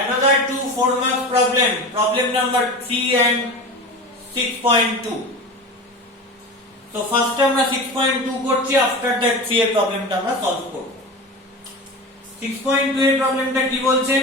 another two 4 marks problem number 3 and 6.2. So first আমরা 6.2 করছি, after that 3 এর প্রবলেমটা আমরা সলভ করব। 6.2 এর প্রবলেমটা কি বলছে?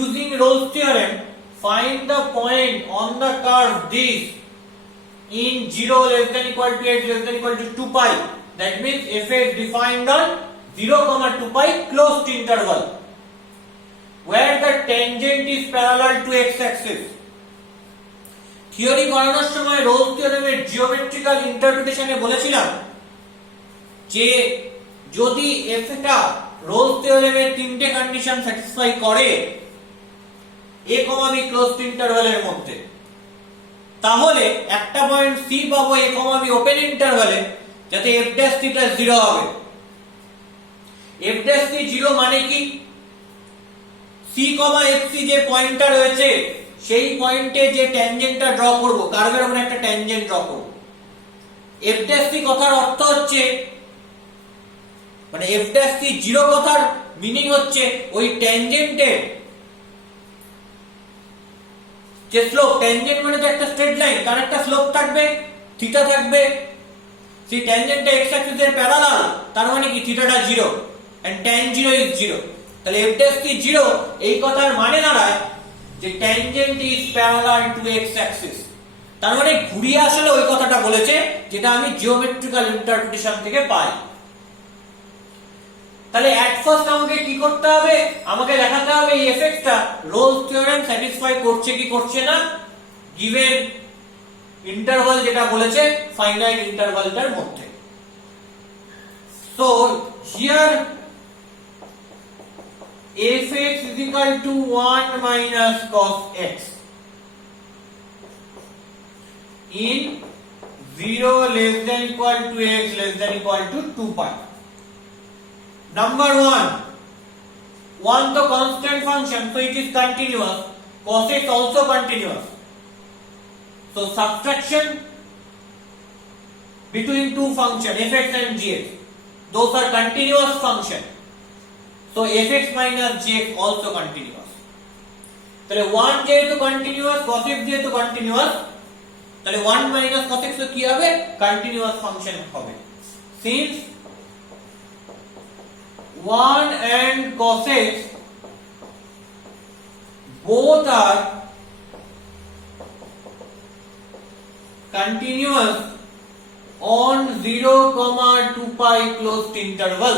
Using Rolle's theorem, find the point on the curve this in 0 less than equal to x less than equal to 2 pi. That means f is defined on 0, 2 pi closed interval where the tangent is parallel to x axis. Theory করানোর সময় রোলস থিওরেমের জিওমেট্রিক্যাল ইন্টারপ্রিটেশনে বলেছিলাম যে যদি f টা রোলস থিওরেমের তিনটে কন্ডিশন স্যাটিসফাই করে a, b ক্লোজড ইন্টারভ্যালের মধ্যে, তাহলে একটা পয়েন্ট c পাবো a, b ওপেন ইন্টারভ্যালে, যাতে f' থিটা 0 হবে। f' 0 মানে কি? c, fc যে পয়েন্টটা রয়েছে সেই পয়েন্টে যে ট্যানজেন্টটা ড্র করব, কার্ভের উপরে একটা ট্যানজেন্ট ড্র করব। f' কথার অর্থ হচ্ছে, মানে f' 0 কথার মিনিং হচ্ছে ওই ট্যানজেন্টের যে স্লোপ, ট্যানজেন্ট মানে তো একটা স্ট্রেট লাইন, তার একটা স্লোপ থাকবে, থিটা থাকবে, সেই ট্যানজেন্টটা x অ্যাক্সিসের প্যারালাল, তার মানে কি থিটাটা 0 and tan 0 is 0। তাহলে f' 0 এই কথার মানে দাঁড়ায় যে tangent is parallel to x Axis. তার মানে ঘুরিয়ে আসলে ওই কথাটা বলেছে, যেটা আমি জিওমেট্রিক্যাল ইন্টারপ্রিটেশন থেকে পাই। তাহলে এট ফার্স্ট আমাকে কি করতে হবে? আমাকে দেখাতে হবে এই fx টা রোলস থিওরেম স্যাটিসফাই করছে কি করছে না, গিভেন ইন্টারভাল যেটা বলেছে ফাইনাইট ইন্টারভালটার মধ্যে। So here fx is equal to 1 minus cos x in 0 less than equal to x less than equal to 2 pi. Number 1 the constant function, so it is continuous. Cos x also continuous. So subtraction between two functions fx and gx, those are continuous function. So fx minus gx also continuous. তাহলে 1 যেহেতু continuous, cos x যেহেতু কন্টিনিউয়াস, তাহলে 1 minus cos x কি হবে? Continuous function হবে। Since 1 and cos x both are continuous on 0, 2 pi closed interval,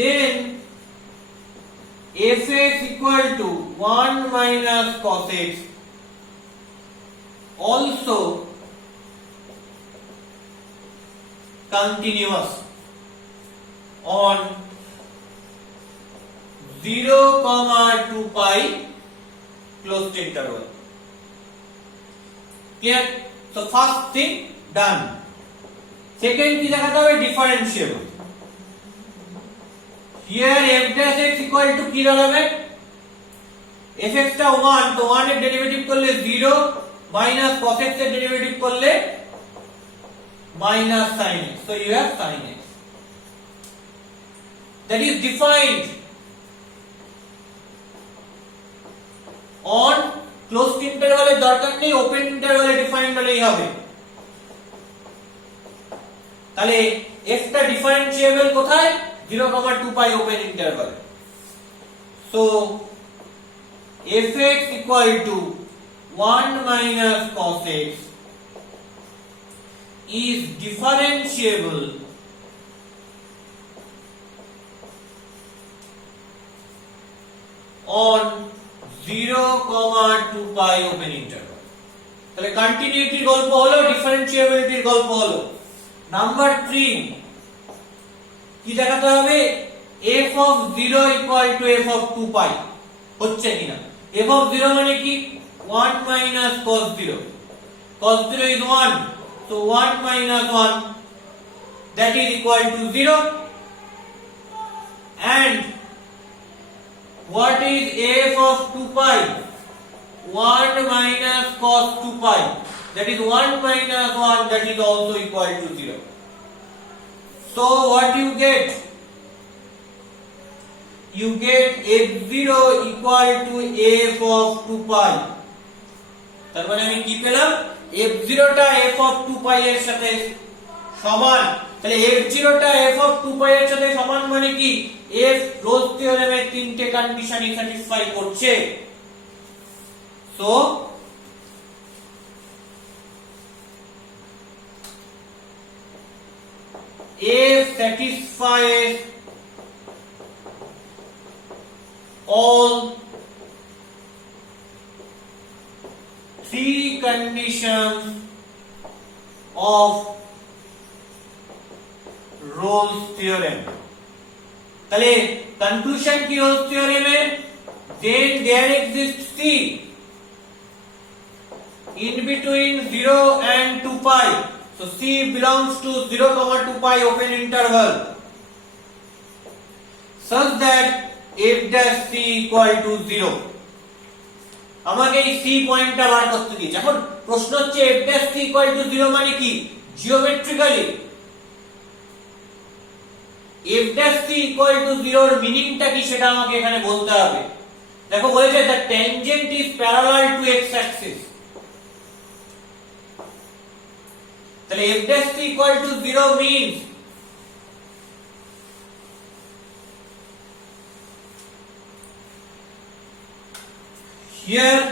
then fx equal to 1 minus cos x also continuous on 0, 2 pi closed interval. Clear? So first thing done. Second কি দেখাতে হবে? Differentiable. Here f' x equal to কি দাঁড়াবে? fx টা 1, তো 1 এর ডেরিভেটিভ করলে 0 minus cos x এর ডেরিভেটিভ করলে minus sin x, so you have sin x. That is defined on closed interval এর দরকার নেই, ওপেন ইন্টারভালে ডিফাইন্ড হলেই হবে। তাহলে f টা ডিফারেন্সিয়েবল কোথায়? 0, 2 pi open interval. So fx equal to 1 minus cos x is differentiable on 0, 2 pi open interval. তাহলে কন্টিনিউইটির গল্প হলো, ডিফারেন্সিয়েবিলিটির গল্প হলো। নাম্বার 3 কি দেখাতে হবে? f of 0 equal to f of 2 pi হচ্ছে কিনা। f of 0 মানে কি? 1 minus cos 0, cos 0 is 1, so 1 minus 1 that is equal to 0, and what is f of 2 pi? 1 minus cos 2 pi, that is 1 minus 1, that is also equal to 0. So what you get? you get f0 equal to f of 2 pi। তার মানে আমি কি পেলাম, f0 টা f of 2 pi এর সাথে সমান। তাহলে f0 টা f of 2 pi এর সাথে সমান মানে কি, f রোজ থিওরেমের তিনটে কন্ডিশনই স্যাটিসফাই করছে। So f satisfies all three conditions of Rolle's theorem। তাহলে কনক্লুশন কি Rolle's theorem এর, then there exists C in between 0 and 2 pi, so C belongs to 0, 2 pi open interval such that f dash c equal to 0। আমাকে এই c পয়েন্টটা বার করতে দিয়েছে। এখন প্রশ্ন হচ্ছে f dash c equal to 0 মানে কি, geometrically f dash c equal to 0 এর মিনিংটা কি সেটা আমাকে এখানে বলতে হবে। দেখো বলেছে the tangent is parallel to x axis, তাহলে f dash c equal to 0 means here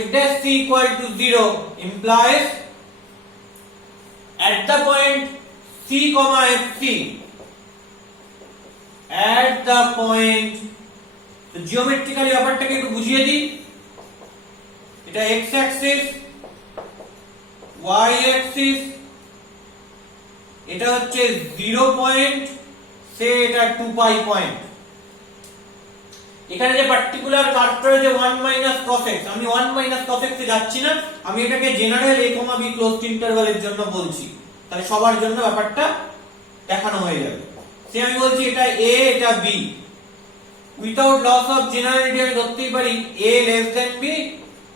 f dash c equal to 0 implies at the point c comma fc, at the point, তো জিওমেট্রিক্যালি ব্যাপারটাকে একটু বুঝিয়ে দিই। এটা x axis, y axis, এটা হচ্ছে 0 পয়েন্ট, সে এটা 2 পাই পয়েন্ট। এখানে যে পার্টিকুলার কার্ভটা রয়েছে 1 cos x, আমি 1 cos x এ যাচ্ছি না, আমি এটাকে জেনারেল a, b ক্লোজড ইন্টারভালের জন্য বলছি, তাহলে সবার জন্য ব্যাপারটা দেখানো হয়ে যাবে। সে আমি বলছি এটা a, এটা b, without loss of generality আমি ধরতেই পারি a লেস দ্যান b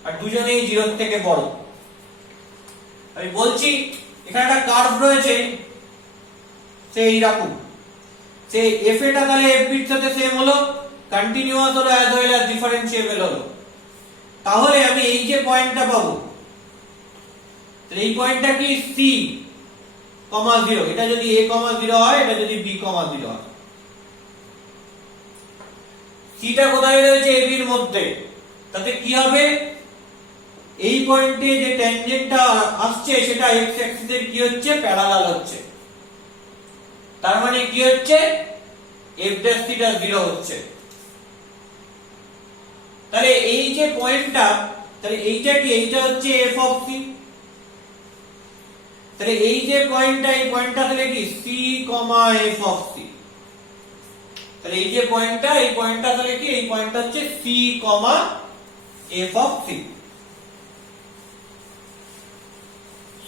আর দুজনেই 0 থেকে বড়। আমি বলছি এখানে একটা কার্ভ রয়েছে, সেই এইরকম, সেই f এটা তাহলে f এর সাথে সেম হলো, কন্টিনিউয়াস হলো, অ্যাজ ওয়েল অ্যাজ ডিফারেন্সিয়েবল হলো। তাহলে আমি এই যে পয়েন্টটা পাবো, তাহলে এই পয়েন্টটা কি c, 0, এটা যদি a, 0 হয়, এটা যদি b, 0 হয়। c টা কোথায় রয়েছে, ab এর মধ্যে, তাতে কি হবে, এই পয়েন্টে যে ট্যানজেন্টটা আসছে সেটা x অ্যাক্সিস এর কি হচ্ছে, প্যারালাল হচ্ছে। তার মানে কি হচ্ছে, f dash c টা 0 হচ্ছে। তাহলে এই যে পয়েন্টটা, তাহলে এইটা কি, এইটা হচ্ছে f of c, তাহলে এই যে পয়েন্টটা, এই পয়েন্টটা তাহলে কি c, f of c, তাহলে এই যে পয়েন্টটা, এই পয়েন্টটা তাহলে কি, এই পয়েন্টটা হচ্ছে c, f of c।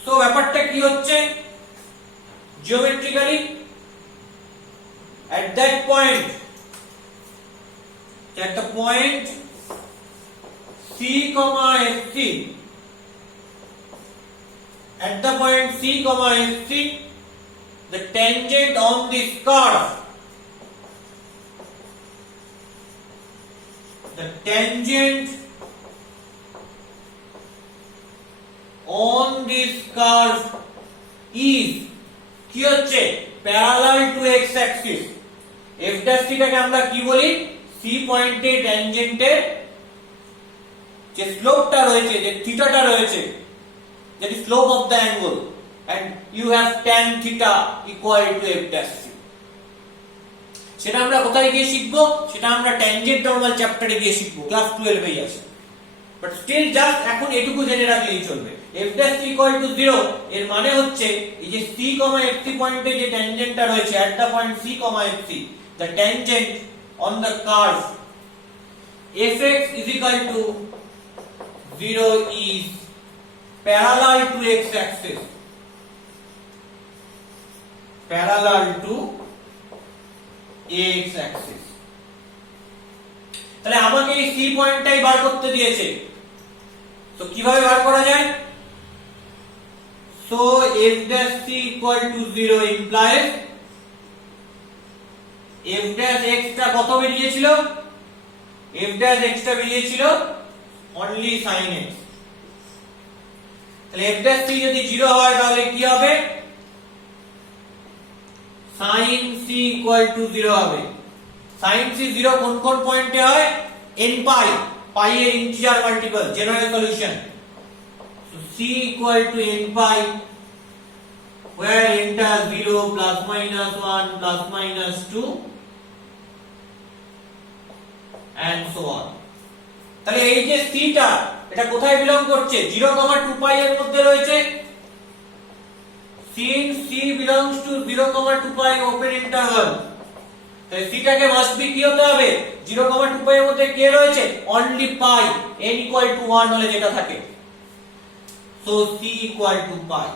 তো ব্যাপারটা কি হচ্ছে, geometrically at that point, at the point c, fc, at the point c, fc, the tangent on this curve, the tangent on this curve is কি হচ্ছে, parallel to x axis। f dash c টাকে আমরা কি বলি, c পয়েন্টে ট্যানজেন্টের যে স্লোপটা রয়েছে, যে থিটাটা রয়েছে, that is slope of the angle, and you have tan theta equal to f dash c। সেটা আমরা কোথায় গিয়ে শিখবো, সেটা আমরা ট্যানজেন্ট নরমাল চ্যাপ্টারে গিয়ে শিখবো, ক্লাস 12 এ আছে। বাট স্টিল জাস্ট এখন এটুকু জেনে রাখলেই চলবে, f dash c equal to 0 এর মানে হচ্ছে এই যে c, fc পয়েন্টে যে ট্যানজেন্টটা রয়েছে, at the point c, fc, the tangent on the curve fx is equal to 0 is parallel to x axis, parallel to x axis। তাহলে আমাকে এই c পয়েন্টটাই বার করতে দিয়েছে, তো কিভাবে বার করা যায়, So f dash c equal to 0 implies f dash x টা কত বেরিয়েছিল, f dash x টা বেরিয়েছিল only sin x। তাহলে f dash c যদি 0 হয় তাহলে কি হবে, sin c equal to 0 হবে। sin c 0 কোন কোন পয়েন্টে হয়, n pi, pi এর integer multiple, general solution. So c equal to n pi where n টা 0 plus minus 1 plus minus 2 and so on। তাহলে এই যে c টা এটা কোথায় বিলং করছে, 0, 2 pi এর মধ্যে রয়েছে। Since c belongs to 0, 2 pi open interval, তাহলে c টাকে মাস্ট বি কি হতে হবে, 0, 2 pi এর মধ্যে কে রয়েছে, only pi, n equal to 1 হলে যেটা থাকে। So c equal to pi।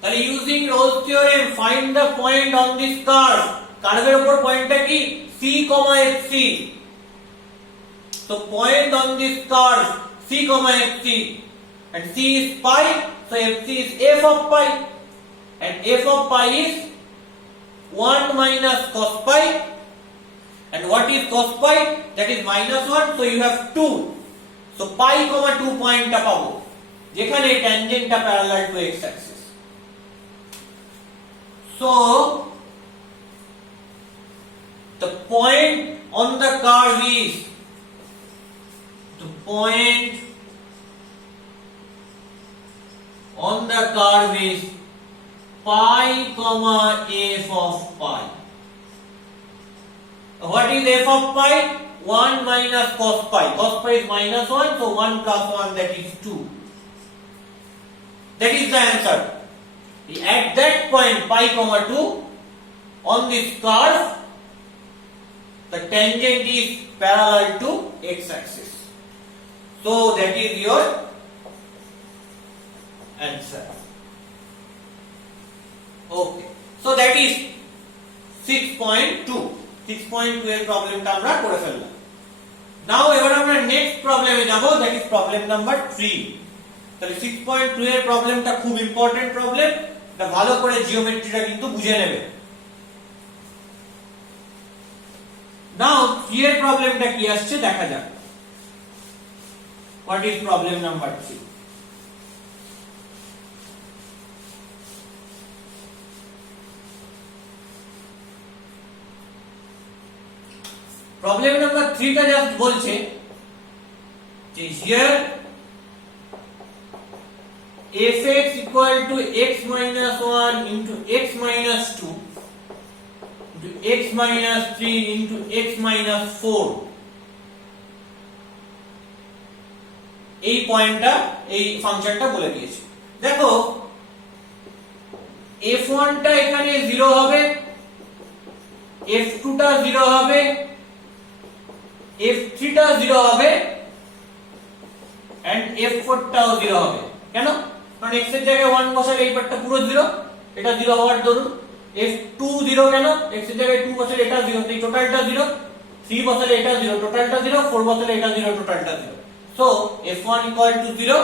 তাহলে using Rolle's theorem find the point on this curve, কার্ভের উপর পয়েন্টটা কি, c, fc। So point on this curve c, fc and c is pi, so fc is f of pi and f of pi is 1 minus cos pi, and what is cos pi, that is minus 1, so you have 2, so pi, 2 পয়েন্টটা পাবো যেখানে ট্যানজেন্টটা parallel to x axis। So the point on the curve is, the point on the curve is pi, f of pi। What is f of pi, 1 minus cos pi, cos pi is minus 1, so 1 plus 1, that is 2, that is the answer। At that point pi, 2 on this curve the tangent is parallel to x axis, so that is your answer। Okay, so that is 6.2 এর প্রবলেমটা আমরা করে ফেললাম। নাও এবার আমরা নেক্সট প্রবলেমে যাব, that is problem number 3। তাহলে 6.2 এর প্রবলেমটা খুব ইম্পর্টেন্ট প্রবলেম, এটা ভালো করে জিওমেট্রিটা কিন্তু বুঝে নেবে। নাও 3 এর প্রবলেমটা কি আসছে দেখা যাক। What is problem number 3? Problem number 3 টা জাস্ট বলছে যে here fx equal to x minus 1 into x minus 2 into x minus 3 into x minus 4, এই পয়েন্টটা, এই ফাংশনটা বলে দিয়েছে। দেখো f1 টা এখানে 0 হবে, f2 টা 0 হবে, f3 টা 0 হবে and f4 টাও 0 হবে। কেন? কারণ x এর জায়গায় 1 বসালে এই পার্টটা পুরো 0, এটা 0 হওয়ার দরুন। f2 0 কেন? x এর জায়গায় 2 বসালে এটা 0, তাই টোটালটা 0। 3 বসালে এটা 0, টোটালটা 0। 4 বসালে এটা 0, টোটালটা 0। So f1 equal to 0,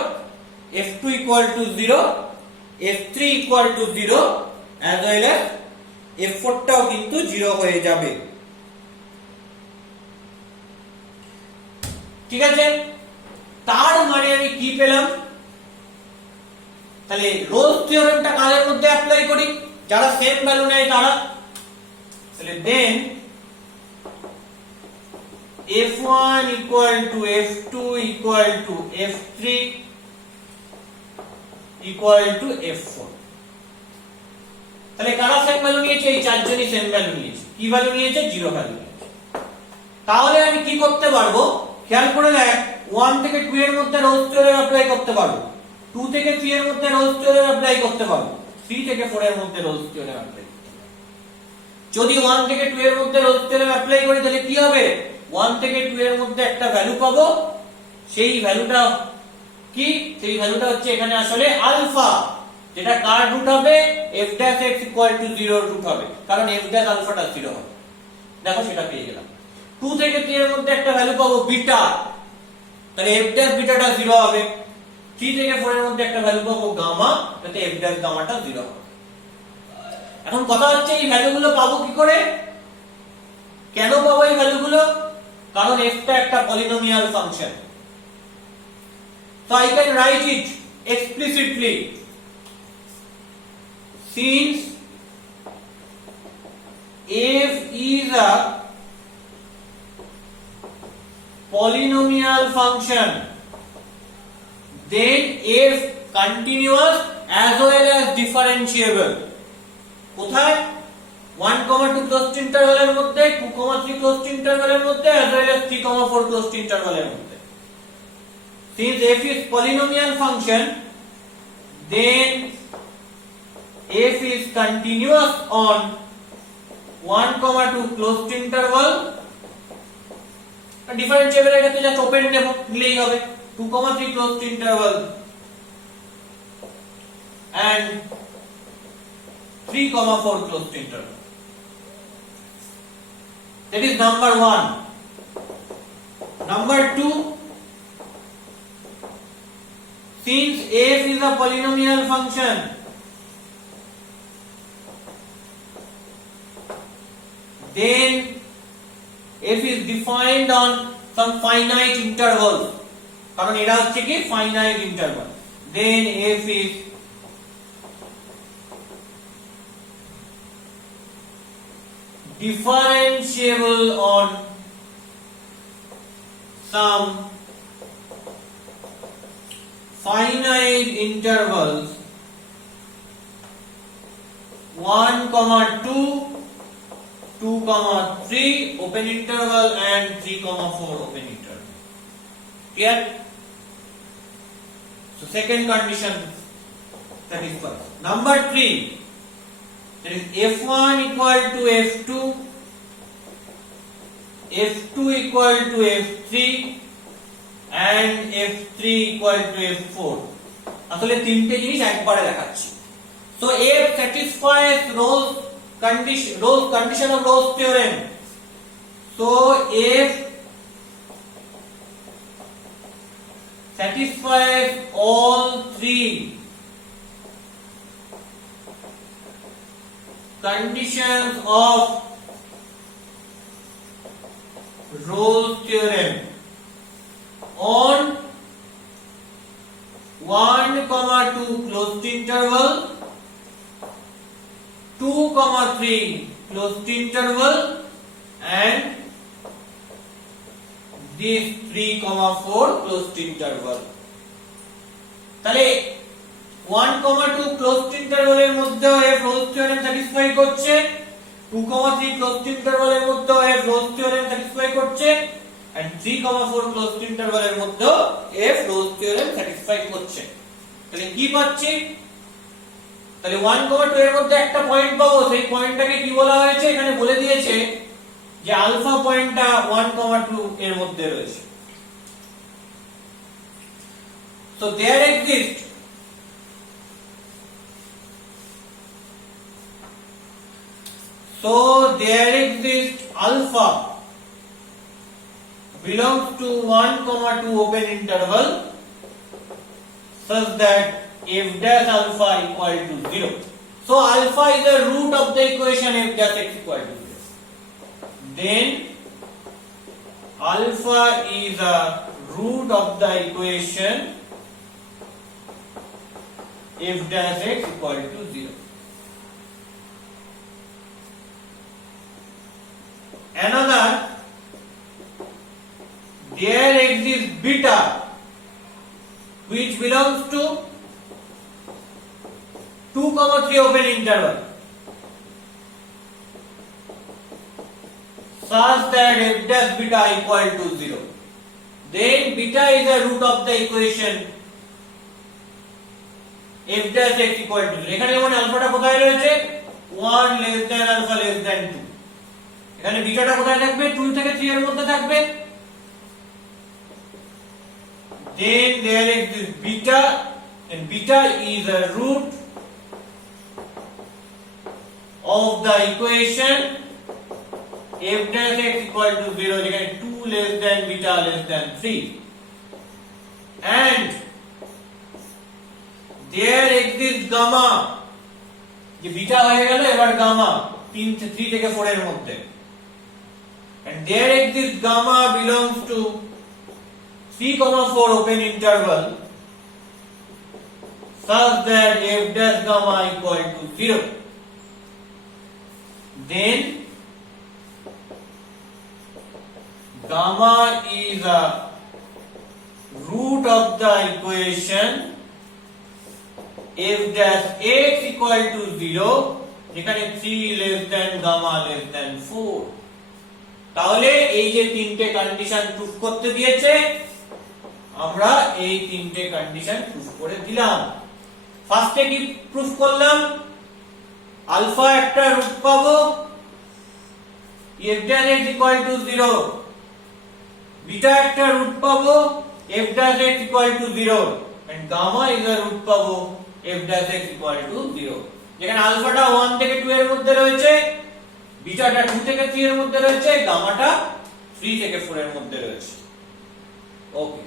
f2 equal to 0, f3 equal to 0 as well as f4 টাও কিন্তু 0 হয়ে যাবে। ঠিক আছে, তার মানে আমি কি পেলাম, তাহলে রোলস থিওরেমটা কাদের মধ্যে অ্যাপ্লাই করি, যারা সেম ভ্যালু নেয় তারা। তাহলে দেন f1 equal to f2 equal to f3 equal to f4। তাহলে কারা সেম ভ্যালু নিয়েছে, এই চারজনই সেম ভ্যালু নিয়েছে। কি ভ্যালু নিয়েছে, 0 ভ্যালু নিয়েছে। তাহলে আমি কি করতে পারবো, খেয়াল করে দেখ, 1 থেকে 2 এর মধ্যে রোলস থিওরেম অ্যাপ্লাই করতে পারবো, 2 থেকে 3 এর মধ্যে রোলস থিওরেম অ্যাপ্লাই করতে পারবো, 3 থেকে 4 এর মধ্যে রোলস থিওরেম অ্যাপ্লাই করতে পারবো। যদি 1 থেকে 2 এর মধ্যে রোলস থিওরেম অ্যাপ্লাই করি তাহলে কি হবে, 1 থেকে 2 এর মধ্যে একটা ভ্যালু পাবো, সেই ভ্যালুটা কি, সেই ভ্যালুটা হচ্ছে এখানে আসলে আলফা, যেটা কার রুট হবে, f dash x equal to 0 এর রুট হবে, কারণ f dash আলফাটা 0 হবে। দেখো সেটা পেয়ে গেলাম। 2 থেকে 3 এর মধ্যে একটা ভ্যালু পাবো বিটা, তাহলে f dash বিটাটা 0 হবে। 3 থেকে 4 এর মধ্যে একটা ভ্যালু পাবো গামা, যাতে f ড্যাশ গামাটা 0 হবে। এখন কথা হচ্ছে এই ভ্যালুগুলো পাবো কি করে, কেন পাবো এই ভ্যালুগুলো? কারণ f টা একটা polynomial function. So I can write it explicitly, since f is a polynomial function, then f continuous as well as differentiable। কোথায়? 1, 2 closed interval এর মধ্যে, 2, 3 closed interval এর মধ্যে, as well as 3, 4 closed interval এর মধ্যে। Since f is polynomial function, then f is continuous on 1, 2 closed interval, differentiable এর ক্ষেত্রে just open নেব, নিলেই হবে 2, 3 closed interval and 3, 4 closed interval. That is number 1. Number 2, since f is a polynomial function, then f is defined on some finite intervals, কারণ এটা হচ্ছে কি finite interval, then f is differentiable on some finite intervals 1, 2, 2, 3 open interval and 3, 4 open interval. Clear? So second condition satisfied. Number 3, that is f1 equal to f2, f2 equal to f3 and f3 equal to f4. আসলে তিনটে জিনিস একবারে দেখাচ্ছি। So f satisfies Rolle's condition of Rolle's theorem. So f satisfies all three conditions of Rolle's theorem on 1, 2 closed interval, 2, 3 closed interval and this 3, 4 closed interval. তাহলে 1, 2 closed interval এর মধ্যে f Rolle's theorem satisfy করছে, 2, 3 closed interval এর মধ্যে f Rolle's theorem satisfy করছে and 3, 4 closed interval এর মধ্যে f Rolle's theorem satisfy করছে। তাহলে কি পাচ্ছি? তাহলে 1, 2 এর মধ্যে একটা পয়েন্ট পাবো, সেই পয়েন্টটাকে কি বলা হয়েছে? এখানে বলে দিয়েছে যে আলফা পয়েন্টটা 1, 2 এর মধ্যে রয়েছে। So there exists alpha belongs to 1, 2 open interval such that f dash alpha equal to 0. So alpha is the root of the equation f dash x equal to 0. Then alpha is a root of the equation f dash x equal to 0. Another, there exists beta which belongs to 2, 3 open interval such that f dash beta equal to 0. Then beta is the root of the equation f dash x equal to 0. এখানে যেমন আলফাটা কোথায় রয়েছে? 1 less than alpha less than 2. এখানে বিটাটা কোথায় থাকবে? 2 থেকে 3 এর মধ্যে থাকবে। Then there exists beta, and beta is a root of the equation f dash x equal to 0, যেখানে 2 less than beta less than 3, and there exists gamma, যে বিটা হয়ে গেল এবার গামা 3 থেকে 4 এর মধ্যে, and there exists gamma belongs to 3, 4 open interval such that f dash gamma equal to 0, then gamma is a root of the equation f dash x equal to 0, যেখানে 3 less than gamma less than 4. তাহলে এই যে তিনটে condition proof করতে দিয়েছে, আমরা এই তিনটে কন্ডিশন প্রুফ করে দিলাম। ফার্স্টে কি প্রুফ করলাম? আলফা একটা রুট পাবো f dash x equal to 0, বিটা একটা রুট পাবো f dash x equal to 0, and gamma is a root পাবো f dash x equal to 0, যেখানে আলফাটা 1 থেকে 2 এর মধ্যে রয়েছে, বিটাটা 2 থেকে 3 এর মধ্যে রয়েছে, গামাটা 3 থেকে 4 এর মধ্যে রয়েছে। ওকে,